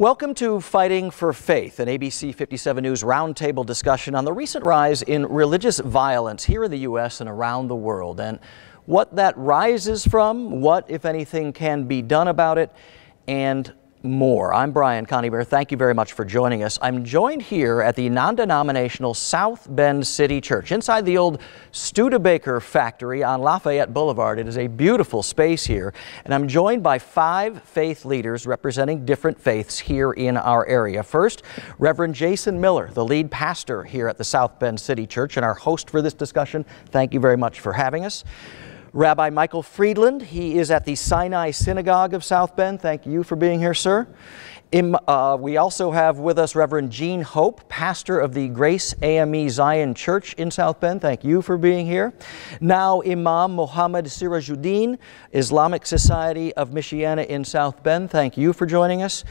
Welcome to Fighting for Faith, an ABC 57 News roundtable discussion on the recent rise in religious violence here in the U.S. and around the world, and what that rises from, what, if anything, can be done about it, and more. I'm Brian Conybeare. Thank you very much for joining us. I'm joined here at the non-denominational South Bend City Church, inside the old Studebaker factory on Lafayette Boulevard. It is a beautiful space here, and I'm joined by 5 faith leaders representing different faiths here in our area. First, Reverend Jason Miller, the lead pastor here at the South Bend City Church and our host for this discussion. Thank you very much for having us. Rabbi Michael Friedland, he is at the Sinai Synagogue of South Bend. Thank you for being here, sir. We also have with us Reverend Gene Hope, pastor of the Grace AME Zion Church in South Bend. Thank you for being here. Now Imam Mohammed Sirajuddin, Islamic Society of Michiana in South Bend. Thank you for joining us.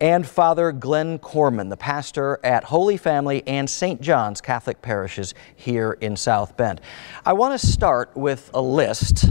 And Father Glenn Corman, the pastor at Holy Family and St. John's Catholic parishes here in South Bend. I want to start with a list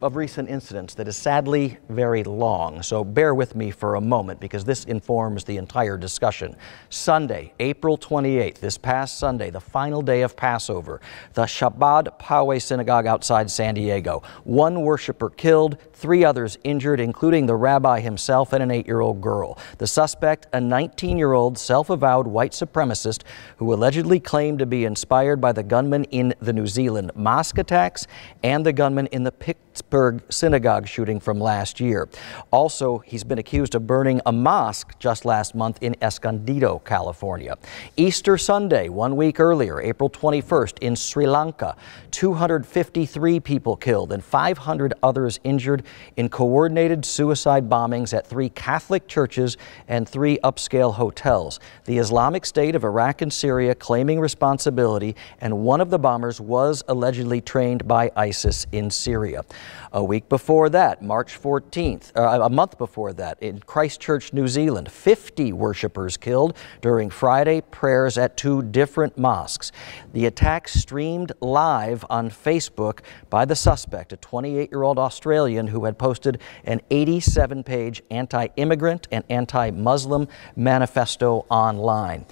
of recent incidents that is sadly very long, so bear with me for a moment because this informs the entire discussion. Sunday, April 28th, this past Sunday, the final day of Passover, the Chabad Poway Synagogue outside San Diego. 1 worshiper killed, 3 others injured, including the rabbi himself and an 8-year-old girl. The suspect, a 19-year-old self-avowed white supremacist who allegedly claimed to be inspired by the gunman in the New Zealand mosque attacks and the gunman in the Pittsburgh synagogue shooting from last year. Also, he's been accused of burning a mosque just last month in Escondido, California. Easter Sunday, 1 week earlier, April 21st, in Sri Lanka, 253 people killed and 500 others injured in coordinated suicide bombings at 3 Catholic churches and 3 upscale hotels. The Islamic State of Iraq and Syria claiming responsibility, and one of the bombers was allegedly trained by ISIS in Syria. A week before that, March 14th, a month before that, in Christchurch, New Zealand, 50 worshipers killed during Friday prayers at 2 different mosques. The attack streamed live on Facebook by the suspect, a 28-year-old Australian who had posted an 87-page anti-immigrant and anti-Muslim manifesto online.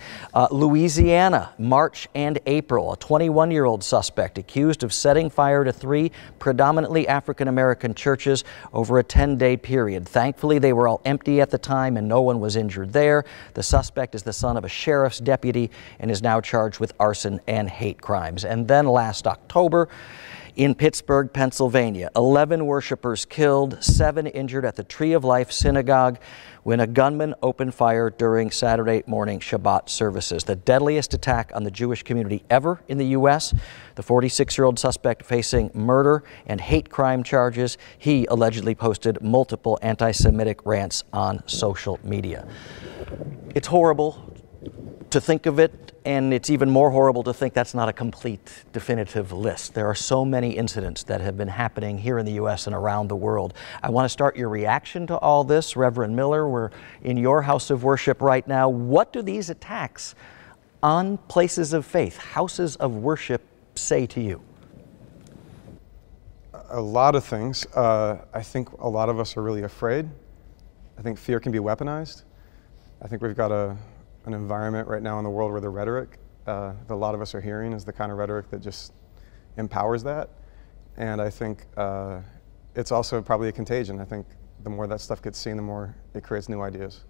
Louisiana, March and April, a 21-year-old suspect accused of setting fire to 3 predominantly African-American churches over a 10-day period. Thankfully, they were all empty at the time and no one was injured there. The suspect is the son of a sheriff's deputy and is now charged with arson and hate crimes. And then last October, in Pittsburgh, Pennsylvania, 11 worshipers killed, 7 injured at the Tree of Life Synagogue when a gunman opened fire during Saturday morning Shabbat services. The deadliest attack on the Jewish community ever in the U.S. The 46-year-old suspect facing murder and hate crime charges. He allegedly posted multiple anti-Semitic rants on social media. It's horrible to think of it, and it's even more horrible to think that's not a complete, definitive list. There are so many incidents that have been happening here in the U.S. and around the world. I want to start your reaction to all this. Reverend Miller, we're in your house of worship right now. What do these attacks on places of faith, houses of worship, say to you? A lot of things. I think a lot of us are really afraid. I think fear can be weaponized. I think we've got an environment right now in the world where the rhetoric that a lot of us are hearing is the kind of rhetoric that just empowers that. And I think it's also probably a contagion. I think the more that stuff gets seen, the more it creates new ideas.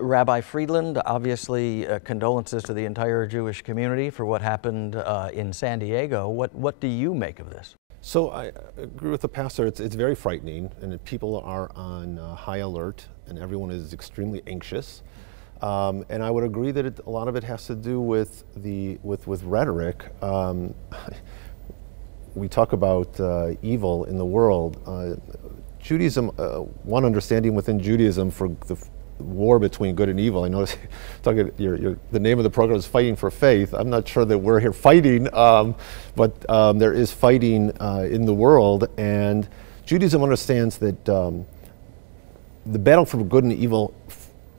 Rabbi Friedland, obviously condolences to the entire Jewish community for what happened in San Diego. What do you make of this? So I agree with the pastor. It's very frightening, and people are on high alert, and everyone is extremely anxious. And I would agree that a lot of it has to do with rhetoric. We talk about evil in the world. Judaism, one understanding within Judaism for the war between good and evil. I notice the name of the program is Fighting for Faith. I'm not sure that we're here fighting, but there is fighting in the world, and Judaism understands that the battle for good and evil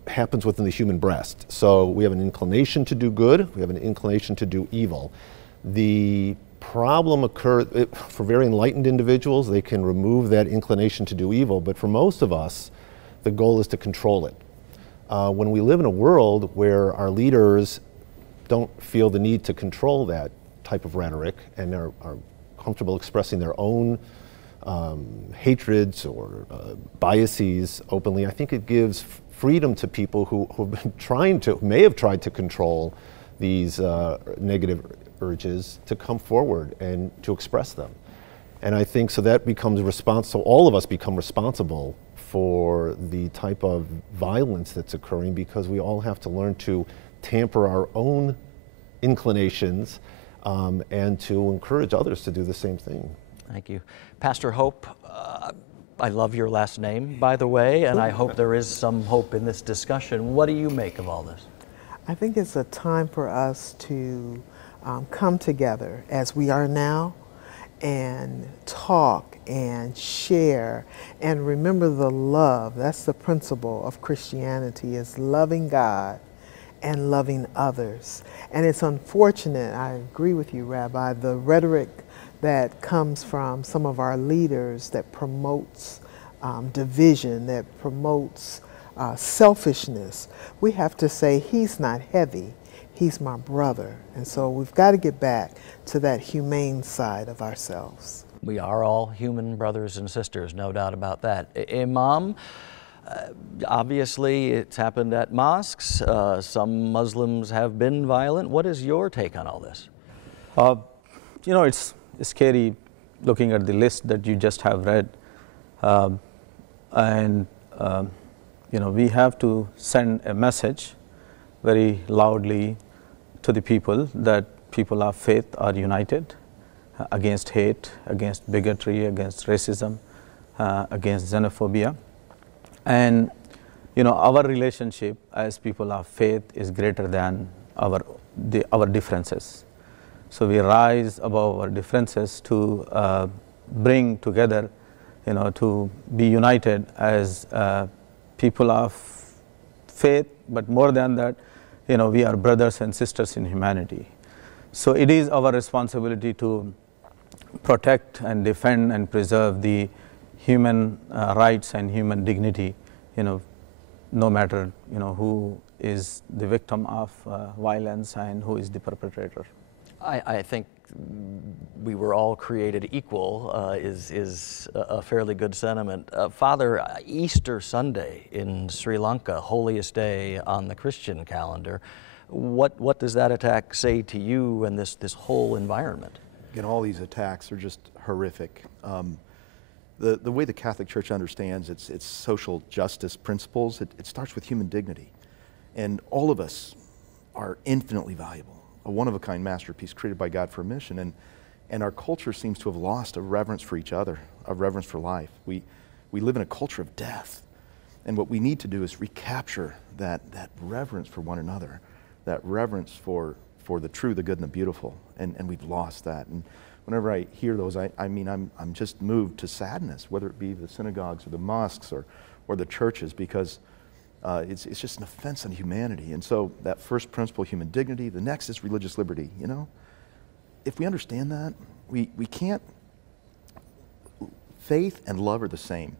happens within the human breast. So we have an inclination to do good, we have an inclination to do evil. The problem occurs for very enlightened individuals. They can remove that inclination to do evil, but for most of us, the goal is to control it. when we live in a world where our leaders don't feel the need to control that type of rhetoric and are comfortable expressing their own hatreds or biases openly, I think it gives freedom to people who have been may have tried to control these negative urges to come forward and to express them. And I think so that becomes so all of us become responsible for the type of violence that's occurring, because we all have to learn to tamper our own inclinations and to encourage others to do the same thing. Thank you. Pastor Hope, I love your last name, by the way, and I hope there is some hope in this discussion. What do you make of all this? I think it's a time for us to come together as we are now and talk and share and remember the love. That's the principle of Christianity, is loving God and loving others. And it's unfortunate, I agree with you, Rabbi, the rhetoric that comes from some of our leaders that promotes division, that promotes selfishness. We have to say, he's not heavy, he's my brother. And so we've got to get back to that humane side of ourselves. We are all human brothers and sisters, no doubt about that. Imam, obviously it's happened at mosques. Some Muslims have been violent. What is your take on all this? You know, it's scary looking at the list that you just have read. You know, we have to send a message very loudly to the people that people of faith are united against hate, against bigotry, against racism, against xenophobia. And you know, our relationship as people of faith is greater than our differences. So we rise above our differences to bring together, you know, to be united as people of faith, but more than that, you know, we are brothers and sisters in humanity. So it is our responsibility to protect and defend and preserve the human rights and human dignity, you know, no matter, you know, who is the victim of violence and who is the perpetrator. I think we were all created equal is a fairly good sentiment. Father, Easter Sunday in Sri Lanka, holiest day on the Christian calendar, what does that attack say to you and this whole environment? Again, all these attacks are just horrific. The way the Catholic Church understands its social justice principles, it starts with human dignity. And all of us are infinitely valuable, a one-of-a-kind masterpiece created by God for a mission. And our culture seems to have lost a reverence for each other, a reverence for life. We live in a culture of death. And what we need to do is recapture that reverence for one another, that reverence for the true, the good, and the beautiful. And we've lost that. And whenever I hear those, I mean, I'm just moved to sadness, whether it be the synagogues or the mosques or the churches, because it's just an offense on humanity. And so that first principle, human dignity, the next is religious liberty, you know? If we understand that, we can't, faith and love are the same.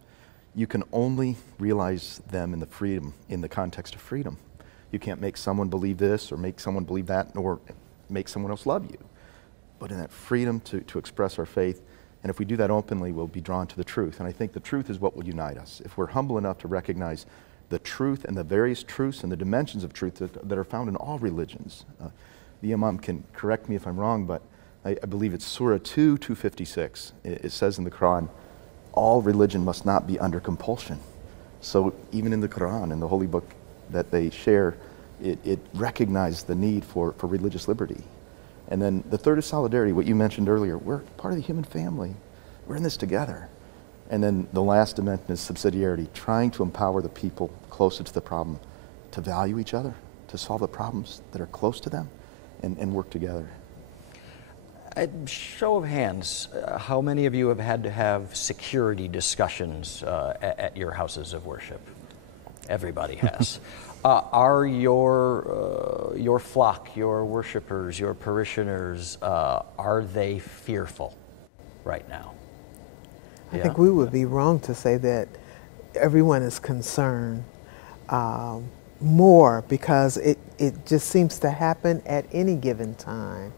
You can only realize them in the context of freedom. You can't make someone believe this or make someone believe that or make someone else love you. But in that freedom to express our faith, and if we do that openly, we'll be drawn to the truth. And I think the truth is what will unite us. If we're humble enough to recognize the truth and the various truths and the dimensions of truth that are found in all religions. The Imam can correct me if I'm wrong, but I believe it's Surah 2:256. It says in the Quran, all religion must not be under compulsion. So even in the Quran, in the holy book that they share, it recognizes the need for religious liberty. And then the third is solidarity, what you mentioned earlier. We're part of the human family. We're in this together. And then the last dimension is subsidiarity, trying to empower the people closer to the problem to value each other, to solve the problems that are close to them, and work together. Show of hands, how many of you have had to have security discussions at your houses of worship? Everybody has. Are your flock, your worshipers, your parishioners, are they fearful right now? I think we would be wrong to say that everyone is concerned. more because it just seems to happen at any given time.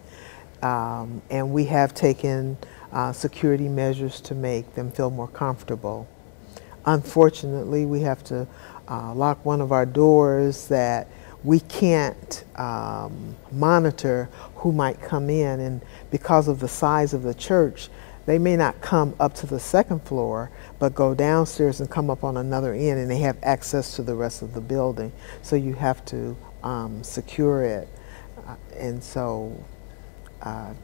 And we have taken security measures to make them feel more comfortable. Unfortunately, we have to lock one of our doors that we can't monitor who might come in, and because of the size of the church, they may not come up to the second floor, but go downstairs and come up on another end, and they have access to the rest of the building. So you have to secure it. And so,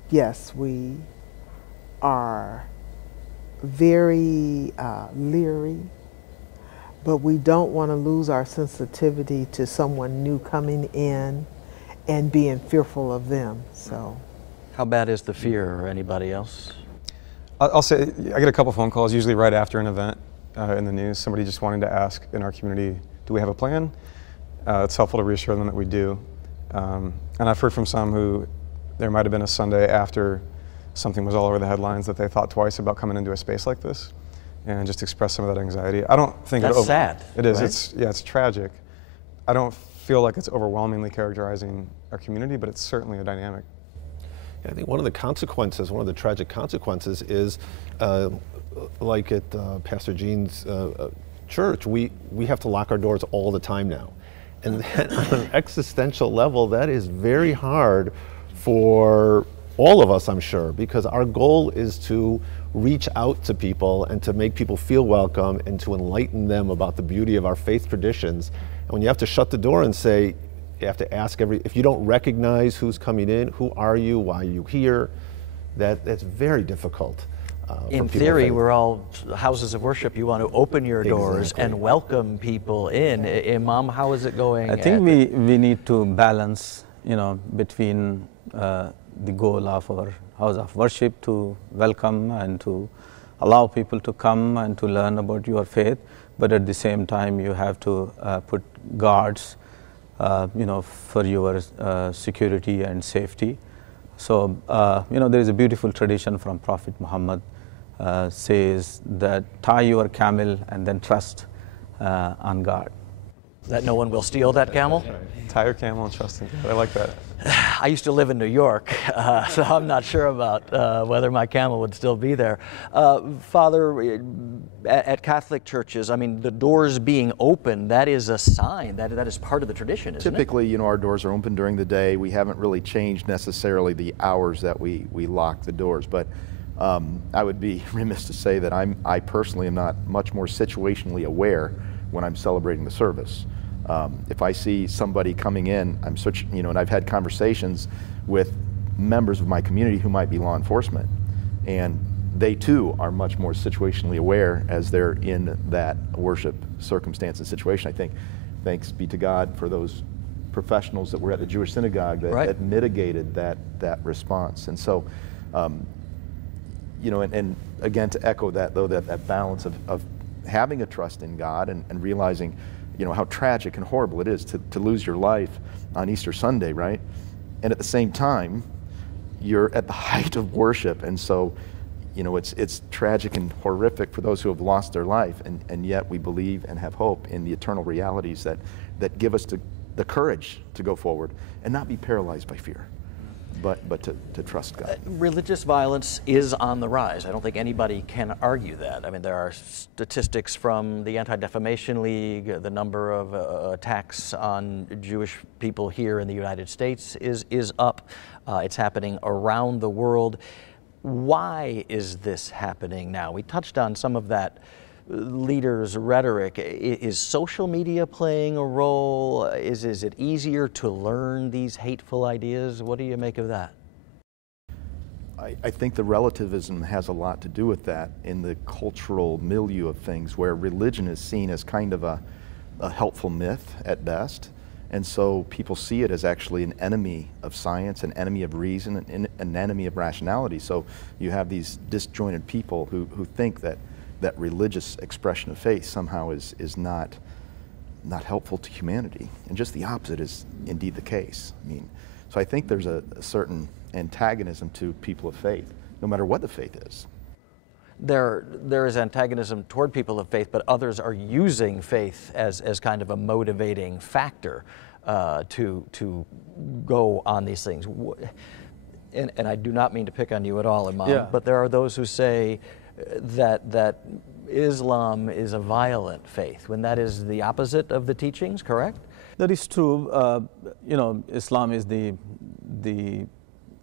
yes, we are very leery, but we don't want to lose our sensitivity to someone new coming in and being fearful of them. So, how bad is the fear, or anybody else? I'll say I get a couple phone calls, usually right after an event in the news, somebody just wanting to ask in our community, do we have a plan? It's helpful to reassure them that we do. And I've heard from some who there might have been a Sunday after something was all over the headlines that they thought twice about coming into a space like this and just express some of that anxiety. I don't think that's sad. It is. Right? It's tragic. I don't feel like it's overwhelmingly characterizing our community, but it's certainly a dynamic. I think one of the consequences, one of the tragic consequences is, like at Pastor Gene's church, we have to lock our doors all the time now. And that, on an existential level, that is very hard for all of us, I'm sure, because our goal is to reach out to people and to make people feel welcome and to enlighten them about the beauty of our faith traditions. And when you have to shut the door and say, you have to ask if you don't recognize who's coming in, who are you, why are you here, that's very difficult. In theory, we're all houses of worship. You want to open your doors and welcome people in. Imam, how is it going? I think we need to balance, between the goal of our house of worship to welcome and to allow people to come and to learn about your faith, but at the same time you have to put guards for your security and safety. So, there is a beautiful tradition from Prophet Muhammad says that tie your camel and then trust on God. That no one will steal that camel? Tie your camel and trust in God. I like that. I used to live in New York, so I'm not sure about whether my camel would still be there. Father, at Catholic churches, I mean, the doors being open, that is a sign, that is part of the tradition, isn't it? Typically, our doors are open during the day. We haven't really changed necessarily the hours that we lock the doors, but I would be remiss to say that I personally am not much more situationally aware when I'm celebrating the service. If I see somebody coming in, and I've had conversations with members of my community who might be law enforcement, and they too are much more situationally aware as they're in that worship circumstance and situation. I think, thanks be to God for those professionals that were at the Jewish synagogue that mitigated that response. And so, and again, to echo that though, that balance of having a trust in God and realizing how tragic and horrible it is to lose your life on Easter Sunday, right? And at the same time, you're at the height of worship, and so, it's tragic and horrific for those who have lost their life, and yet we believe and have hope in the eternal realities that give us the courage to go forward and not be paralyzed by fear, but to trust God. Religious violence is on the rise. I don't think anybody can argue that. I mean, there are statistics from the Anti-Defamation League. The number of attacks on Jewish people here in the United States is up. It's happening around the world. Why is this happening now? We touched on some of that leaders' rhetoric. Is social media playing a role? Is it easier to learn these hateful ideas? What do you make of that? I think the relativism has a lot to do with that in the cultural milieu of things, where religion is seen as kind of a helpful myth at best. And so people see it as actually an enemy of science, an enemy of reason, an enemy of rationality. So you have these disjointed people who think that religious expression of faith somehow is not helpful to humanity, and just the opposite is indeed the case. I mean, so I think there's a certain antagonism to people of faith, no matter what the faith is. there is antagonism toward people of faith, but others are using faith as kind of a motivating factor to go on these things. And I do not mean to pick on you at all, Imam, but there are those who say that Islam is a violent faith, when that is the opposite of the teachings, correct? That is true. You know, Islam is the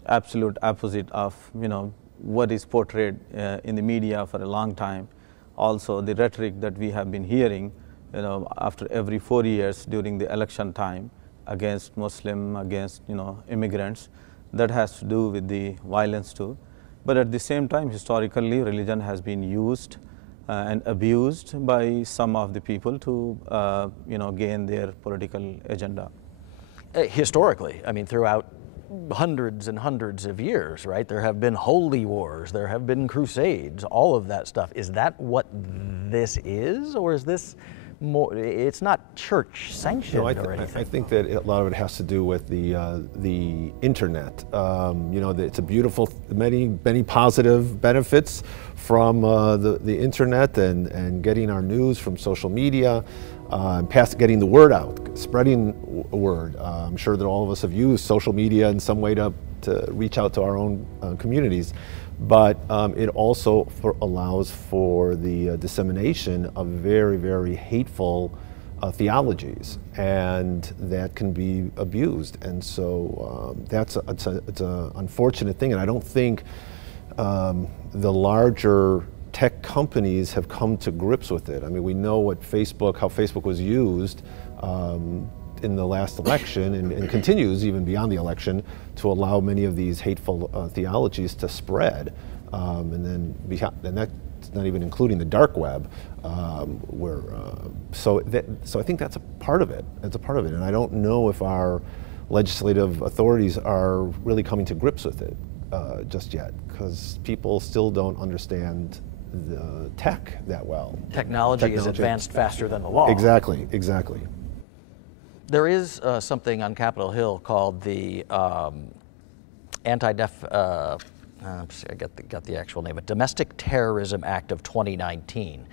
absolute opposite of, you know, what is portrayed in the media for a long time. Also, the rhetoric that we have been hearing, you know, after every 4 years during the election time against Muslim, against, you know, immigrants, that has to do with the violence too. But at the same time, historically, religion has been used and abused by some of the people to, you know, gain their political agenda. Historically, I mean, throughout hundreds and hundreds of years, right? There have been holy wars, there have been crusades, all of that stuff. Is that what this is, or is this more? It's not church sanctioned or anything. I think that a lot of it has to do with the internet. You know, it's a beautiful, many positive benefits from the internet and getting our news from social media. Getting the word out, spreading word. I'm sure that all of us have used social media in some way to reach out to our own communities, but it also allows for the dissemination of very, very hateful theologies, and that can be abused. And so it's an unfortunate thing, and I don't think the larger tech companies have come to grips with it. I mean, we know how Facebook was used in the last election and continues even beyond the election to allow many of these hateful theologies to spread. And that's not even including the dark web, so I think that's a part of it. It's a part of it, and I don't know if our legislative authorities are really coming to grips with it just yet, because people still don't understand the tech that well. Technology is advanced faster than the law. Exactly, exactly. There is something on Capitol Hill called the I got the actual name, Domestic Terrorism Act of 2019.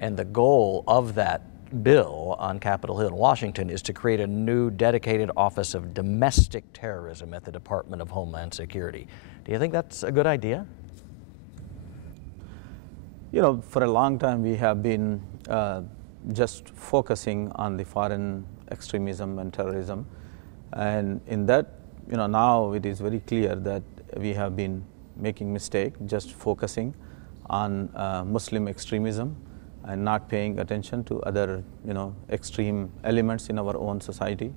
And the goal of that bill on Capitol Hill in Washington is to create a new dedicated Office of Domestic Terrorism at the Department of Homeland Security. Do you think that's a good idea? You know, for a long time we have been just focusing on the foreign extremism and terrorism, and in that, you know, now it is very clear that we have been making mistake just focusing on Muslim extremism and not paying attention to other, you know, extreme elements in our own society.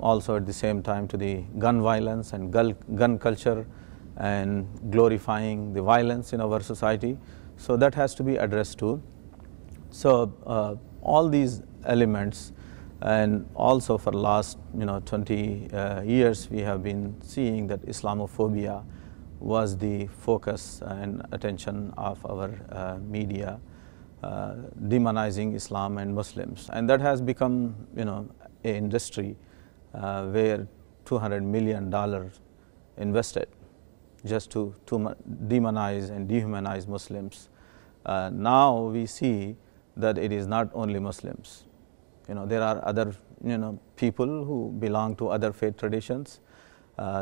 Also at the same time to the gun violence and gun culture, and glorifying the violence in our society. So that has to be addressed too. So all these elements, and also for the last 20 years we have been seeing that Islamophobia was the focus and attention of our media, demonizing Islam and Muslims, and that has become an industry where $200 million invested just to demonize and dehumanize Muslims. Now we see that it is not only Muslims. There are other people who belong to other faith traditions.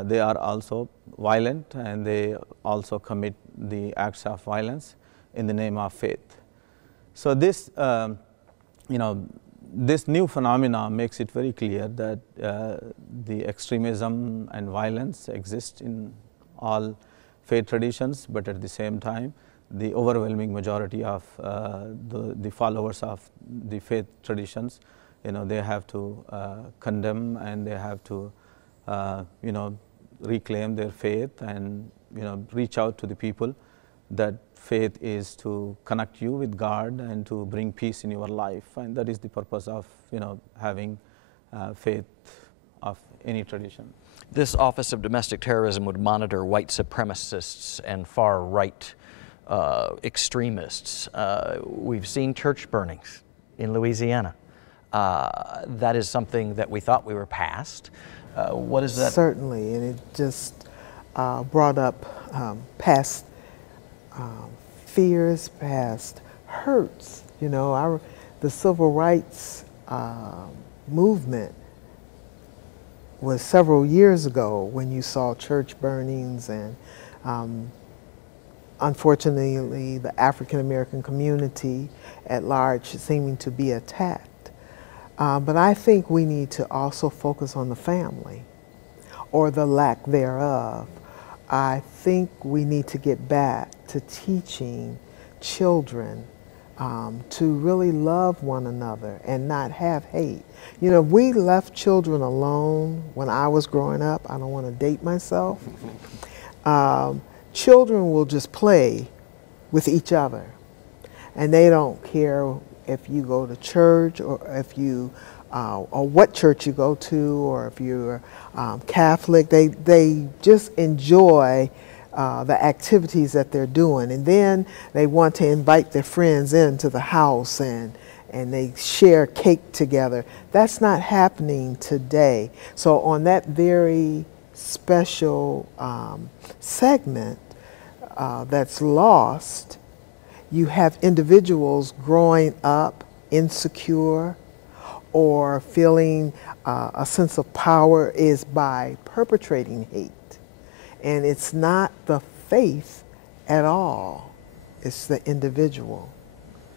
They are also violent, and they also commit the acts of violence in the name of faith. So this, this new phenomena makes it very clear that the extremism and violence exist in all faith traditions, but at the same time, the overwhelming majority of the followers of the faith traditions, they have to condemn, and they have to reclaim their faith, and reach out to the people that faith is to connect you with God and to bring peace in your life, and that is the purpose of having faith of any tradition. This Office of Domestic Terrorism would monitor white supremacists and far-right extremists. We've seen church burnings in Louisiana. That is something that we thought we were past. What is that? Certainly, and it just brought up past fears, past hurts. You know, the civil rights movement was several years ago when you saw church burnings and unfortunately the African American community at large seeming to be attacked. But I think we need to also focus on the family or the lack thereof. I think we need to get back to teaching children to really love one another and not have hate. You know, we left children alone when I was growing up. I don't want to date myself. Children will just play with each other, and they don't care if you go to church or if you or what church you go to, or if you're Catholic. They just enjoy the activities that they're doing, and then they want to invite their friends into the house and they share cake together. That's not happening today. So on that very special segment that's lost, you have individuals growing up insecure or feeling a sense of power is by perpetrating hate. And it's not the faith at all, it's the individual.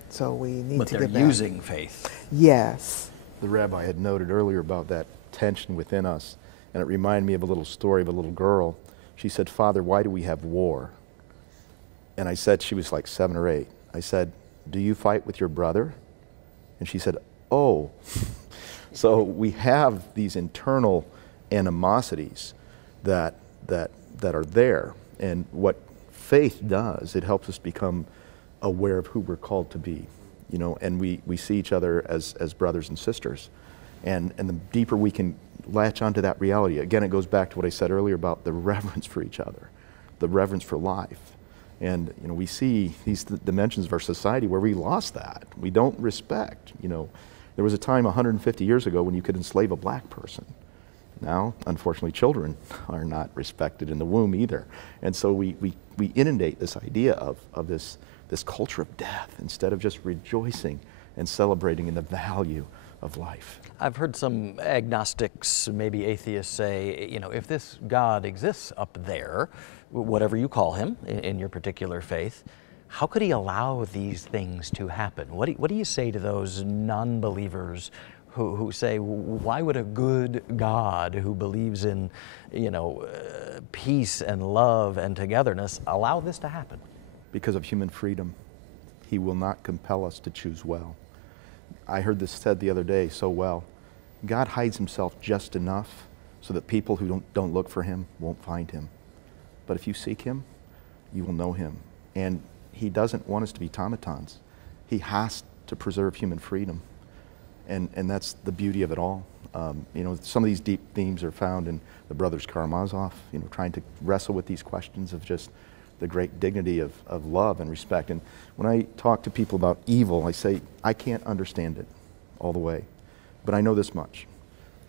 So we need But to they're get back. using faith. Yes. The rabbi had noted earlier about that tension within us, and it reminded me of a little story of a little girl. She said, "Father, why do we have war?" And I said, she was like 7 or 8. I said, "Do you fight with your brother?" And she said, "Oh." So we have these internal animosities that are there. And what faith does, it helps us become aware of who we're called to be, you know, and we see each other as brothers and sisters. And the deeper we can latch onto that reality, again, it goes back to what I said earlier about the reverence for each other, the reverence for life. And, you know, we see these dimensions of our society where we lost that. We don't respect, you know. There was a time 150 years ago when you could enslave a black person. Now, unfortunately, children are not respected in the womb either. And so we inundate this idea of this culture of death instead of just rejoicing and celebrating in the value of life. I've heard some agnostics, maybe atheists, say, you know, if this God exists up there, whatever you call him in your particular faith, how could he allow these things to happen? What do you say to those non-believers who say, why would a good God who believes in, you know, peace and love and togetherness allow this to happen? Because of human freedom, he will not compel us to choose well. I heard this said the other day so well. God hides himself just enough so that people who don't look for him won't find him. But if you seek him, you will know him. And he doesn't want us to be automatons. He has to preserve human freedom. And that's the beauty of it all. You know, some of these deep themes are found in the Brothers Karamazov, you know, trying to wrestle with these questions of just the great dignity of love and respect. And when I talk to people about evil, I say, I can't understand it all the way. But I know this much,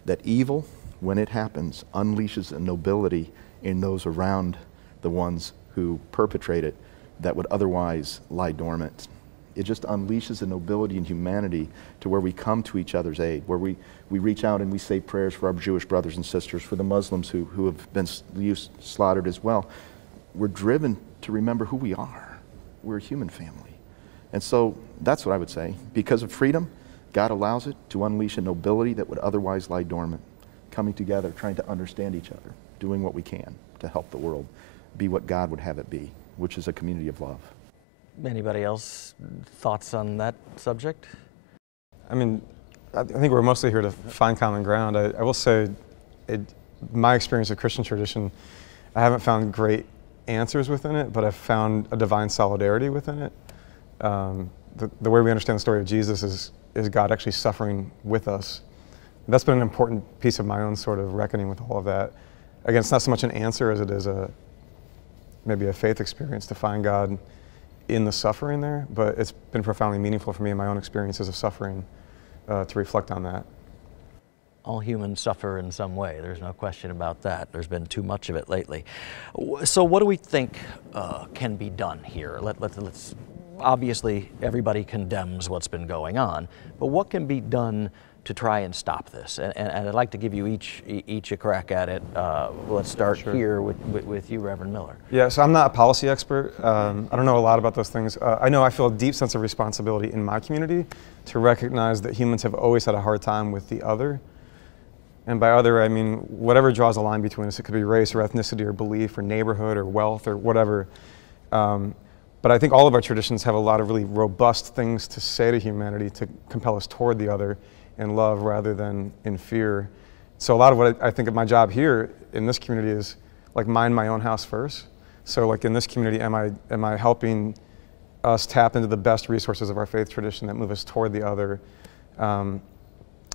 that evil, when it happens, unleashes a nobility in those around the ones who perpetrate it that would otherwise lie dormant. It just unleashes a nobility in humanity to where we come to each other's aid, where we reach out and we say prayers for our Jewish brothers and sisters, for the Muslims who have been slaughtered as well. We're driven to remember who we are. We're a human family. And so that's what I would say. Because of freedom, God allows it to unleash a nobility that would otherwise lie dormant, coming together, trying to understand each other, doing what we can to help the world be what God would have it be, which is a community of love. Anybody else thoughts on that subject? I mean, I think we're mostly here to find common ground. I will say, my experience of Christian tradition, I haven't found great answers within it, but I've found a divine solidarity within it. The way we understand the story of Jesus is God actually suffering with us. That's been an important piece of my own sort of reckoning with all of that. Again, it's not so much an answer as it is maybe a faith experience to find God in the suffering there, but it's been profoundly meaningful for me in my own experiences of suffering to reflect on that. All humans suffer in some way. There's no question about that. There's been too much of it lately. So what do we think can be done here? Let's obviously, everybody condemns what's been going on, but what can be done to try and stop this? And I'd like to give you each a crack at it. Let's start here with you, Reverend Miller. Yeah, so I'm not a policy expert. I don't know a lot about those things. I know I feel a deep sense of responsibility in my community to recognize that humans have always had a hard time with the other. And by other, I mean whatever draws a line between us. It could be race or ethnicity or belief or neighborhood or wealth or whatever. But I think all of our traditions have a lot of really robust things to say to humanity to compel us toward the other in love rather than in fear. So a lot of what I think of my job here in this community is like mind my own house first. So like in this community, am I helping us tap into the best resources of our faith tradition that move us toward the other?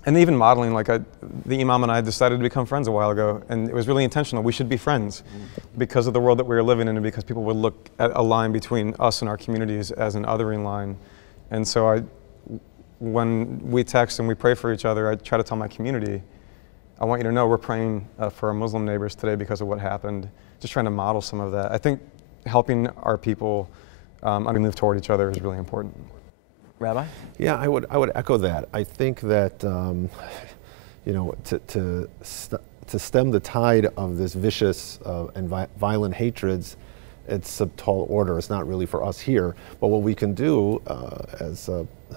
And even modeling, like the imam and I decided to become friends a while ago, and it was really intentional. We should be friends because of the world that we were living in and because people would look at a line between us and our communities as an othering line. And so when we text and we pray for each other, I try to tell my community, I want you to know we're praying for our Muslim neighbors today because of what happened, just trying to model some of that. I think helping our people move toward each other is really important. Rabbi? Yeah, I would echo that. I think that you know, to stem the tide of this vicious and violent hatreds, it's a tall order. It's not really for us here. But what we can do, as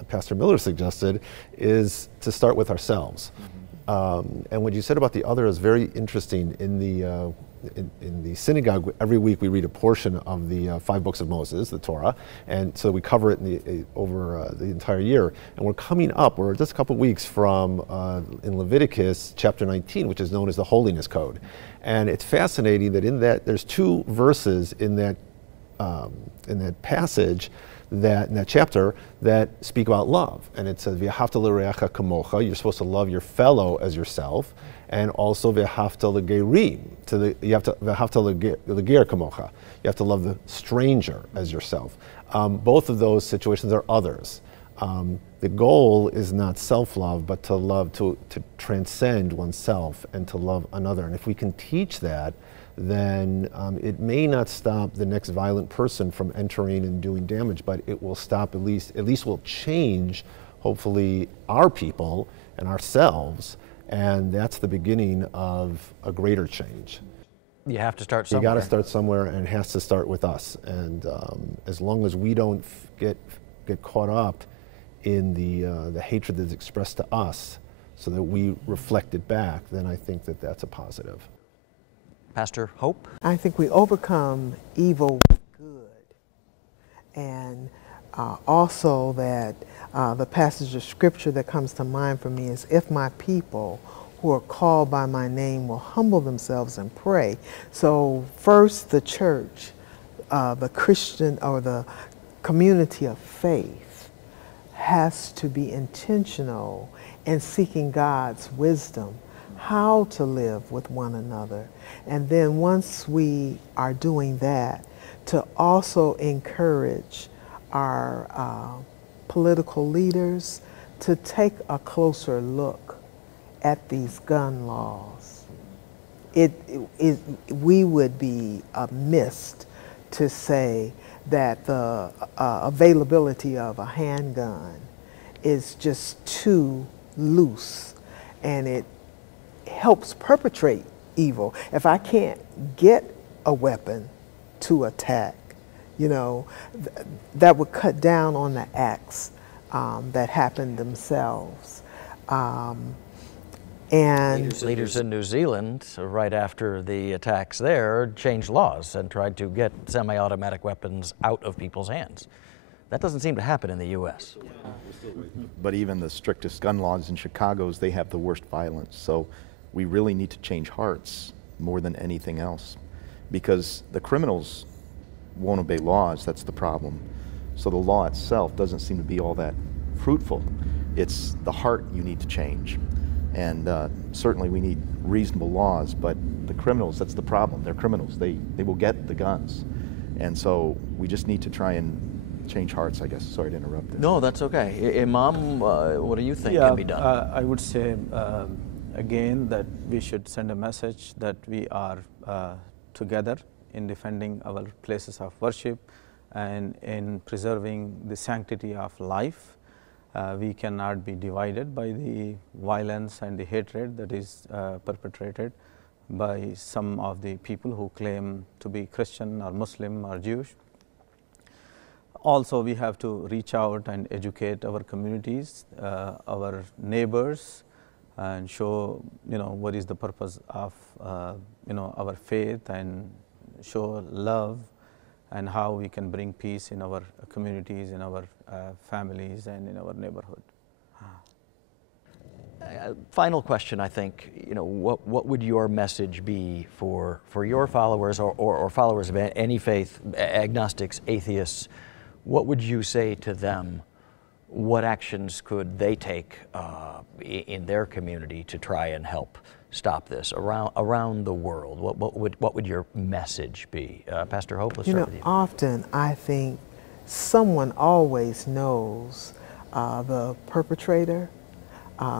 Pastor Miller suggested, is to start with ourselves. And what you said about the other is very interesting. In the synagogue, every week we read a portion of the 5 books of Moses, the Torah, and so we cover it over the entire year. And we're coming up, we're just a couple weeks from, in Leviticus chapter 19, which is known as the Holiness Code. And it's fascinating that in that, there's 2 verses in that passage, in that chapter, that speak about love. And it says, V'ahavta l'reacha kamocha, you're supposed to love your fellow as yourself. And also v'ahavta l'gerim, you have to v'ahavta l'ger kamocha. You have to love the stranger as yourself. Both of those situations are others. The goal is not self-love, but to love, to transcend oneself and to love another. And if we can teach that, then it may not stop the next violent person from entering and doing damage, but it will stop, at least will change, hopefully, our people and ourselves. And that's the beginning of a greater change. You have to start somewhere. You got to start somewhere, and it has to start with us. And as long as we don't get caught up in the hatred that's expressed to us, so that we reflect it back, then I think that that's a positive. Pastor Hope? I think we overcome evil with good, and also that the passage of scripture that comes to mind for me is, if my people who are called by my name will humble themselves and pray. So first, the church, the Christian or the community of faith has to be intentional in seeking God's wisdom, how to live with one another. And then once we are doing that, to also encourage our political leaders to take a closer look at these gun laws. We would be amiss to say that the availability of a handgun is just too loose, and it helps perpetrate evil. If I can't get a weapon to attack, you know, that would cut down on the acts that happen themselves. And leaders in New Zealand, right after the attacks there, changed laws and tried to get semi-automatic weapons out of people's hands. That doesn't seem to happen in the U.S. But even the strictest gun laws in Chicago's, they have the worst violence. So we really need to change hearts more than anything else, because the criminals won't obey laws. That's the problem. So the law itself doesn't seem to be all that fruitful. It's the heart you need to change. And certainly we need reasonable laws, but the criminals, that's the problem. They're criminals. They will get the guns. And so we just need to try and change hearts, I guess. Sorry to interrupt. No, that's okay. Imam, what do you think can be done? I would say again that we should send a message that we are together in defending our places of worship and in preserving the sanctity of life. We cannot be divided by the violence and the hatred that is perpetrated by some of the people who claim to be Christian or Muslim or Jewish. Also, we have to reach out and educate our communities, our neighbors, and show, what is the purpose of, our faith, and show love and how we can bring peace in our communities, in our families, and in our neighborhood. Final question, I think, what would your message be for your followers or followers of any faith, agnostics, atheists? What would you say to them? What actions could they take in their community to try and help stop this around the world? What would your message be? Pastor Hope, let's start with you. Often I think someone always knows the perpetrator.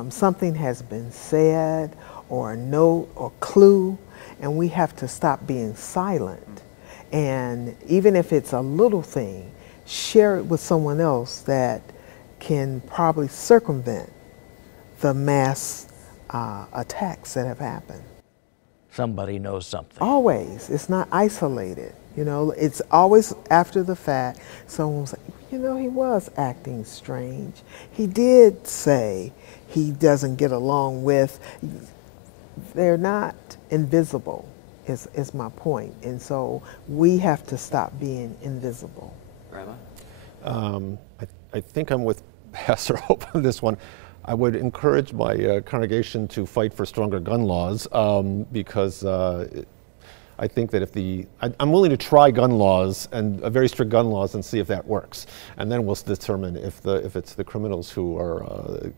Something has been said, or a note or clue, and we have to stop being silent. And even if it's a little thing, share it with someone else that can probably circumvent the mass attacks that have happened. Somebody knows something. Always. It's not isolated. It's always after the fact. Someone's like, he was acting strange. He did say he doesn't get along with. They're not invisible, is my point. And so we have to stop being invisible. I think I'm with Pastor Hope on this one. I would encourage my congregation to fight for stronger gun laws because I think that I'm willing to try gun laws and very strict gun laws and see if that works, and then we'll determine if it's the criminals who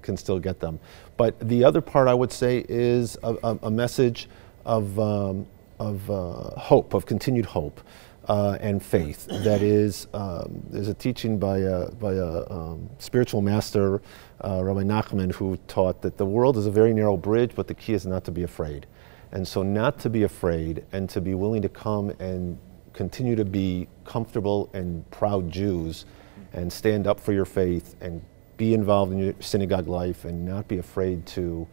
can still get them. But the other part I would say is a message of hope, of continued hope. And faith. That is, there's a teaching by a spiritual master, Rabbi Nachman, who taught that the world is a very narrow bridge, but the key is not to be afraid. And so not to be afraid and to be willing to come and continue to be comfortable and proud Jews and stand up for your faith and be involved in your synagogue life and not be afraid to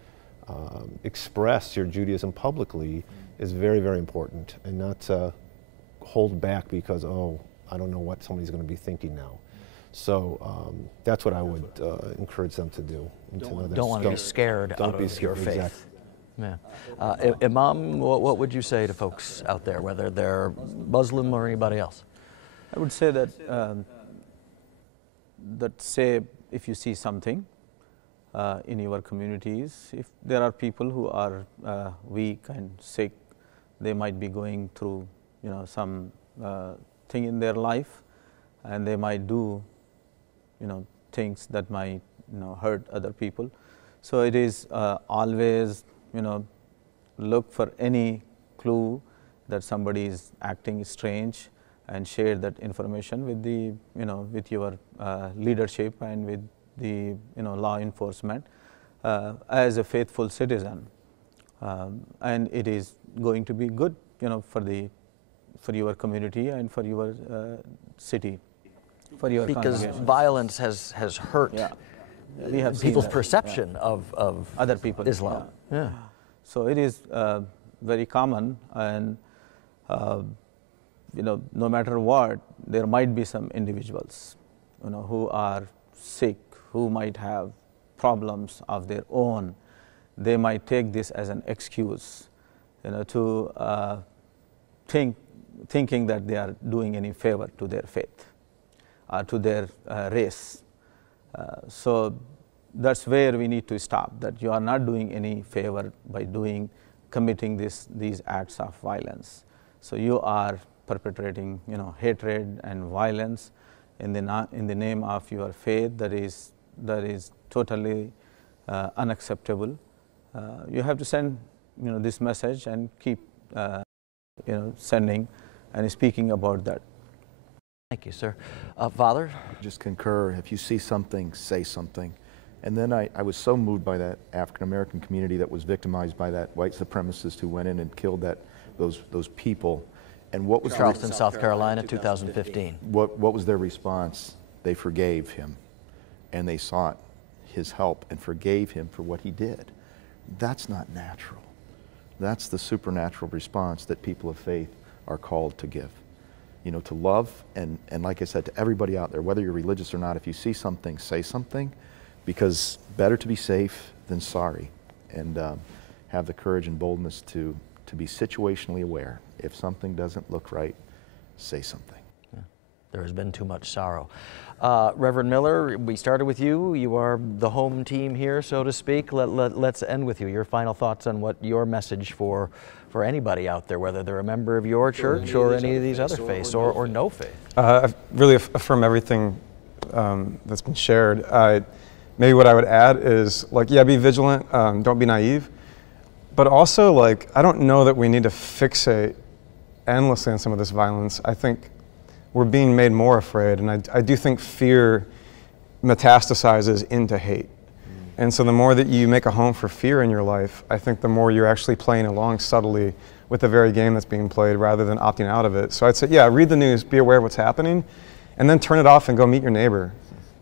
express your Judaism publicly is very, very important, and not to hold back because, I don't know what somebody's going to be thinking now. So that's what I would encourage them to do. Don't want to be scared out of your faith. Exactly. Yeah. Imam, what would you say to folks out there, whether they're Muslim or anybody else? I would say that, say if you see something in your communities, if there are people who are weak and sick, they might be going through some thing in their life, and they might do things that might hurt other people. So it is always look for any clue that somebody is acting strange and share that information with the with your leadership and with the law enforcement as a faithful citizen, and it is going to be good for your community and for your city, for your because violence has hurt we have people's perception of other people, Islam. Yeah. So it is very common, and no matter what, there might be some individuals who are sick, who might have problems of their own. They might take this as an excuse to thinking that they are doing any favor to their faith or to their race. So that's where we need to stop, that you are not doing any favor by committing these acts of violence. So you are perpetrating hatred and violence in the name of your faith. That is totally unacceptable. You have to send this message and keep sending and speaking about that. Thank you, sir. Father? Just concur. If you see something, say something. And then I was so moved by that African-American community that was victimized by that white supremacist who went in and killed those people. And what was Charleston, South Carolina, 2015. What was their response? They forgave him, and they sought his help and forgave him for what he did. That's not natural. That's the supernatural response that people of faith are called to give. You know, to love, and like I said, to everybody out there, whether you're religious or not, if you see something, say something, because better to be safe than sorry, and have the courage and boldness to be situationally aware. If something doesn't look right, say something. Yeah. There has been too much sorrow. Reverend Miller, we started with you. You are the home team here, so to speak. Let's end with you. Your final thoughts on what your message for anybody out there, whether they're a member of your church or any of these other faiths or no faith. I really affirm everything that's been shared. Maybe what I would add is, like, yeah, be vigilant, don't be naive, but also, like, I don't know that we need to fixate endlessly on some of this violence. I think we're being made more afraid, and I do think fear metastasizes into hate. And so the more that you make a home for fear in your life, I think the more you're actually playing along subtly with the very game that's being played rather than opting out of it. So I'd say, yeah, read the news, be aware of what's happening, and then turn it off and go meet your neighbor.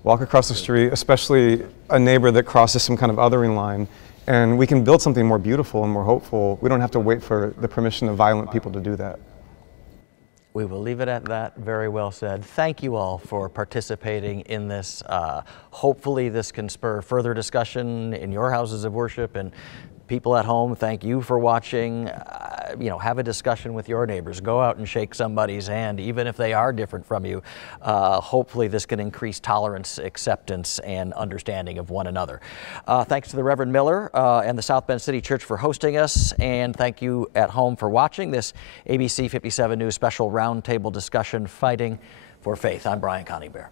Walk across the street, especially a neighbor that crosses some kind of othering line, and we can build something more beautiful and more hopeful. We don't have to wait for the permission of violent people to do that. We will leave it at that. Very well said. Thank you all for participating in this. Hopefully this can spur further discussion in your houses of worship, and people at home, thank you for watching. You know, have a discussion with your neighbors. Go out and shake somebody's hand, even if they are different from you. Hopefully this can increase tolerance, acceptance, and understanding of one another. Thanks to the Reverend Miller and the South Bend City Church for hosting us, and thank you at home for watching this ABC 57 News special roundtable discussion, Fighting for Faith. I'm Brian Coningbear.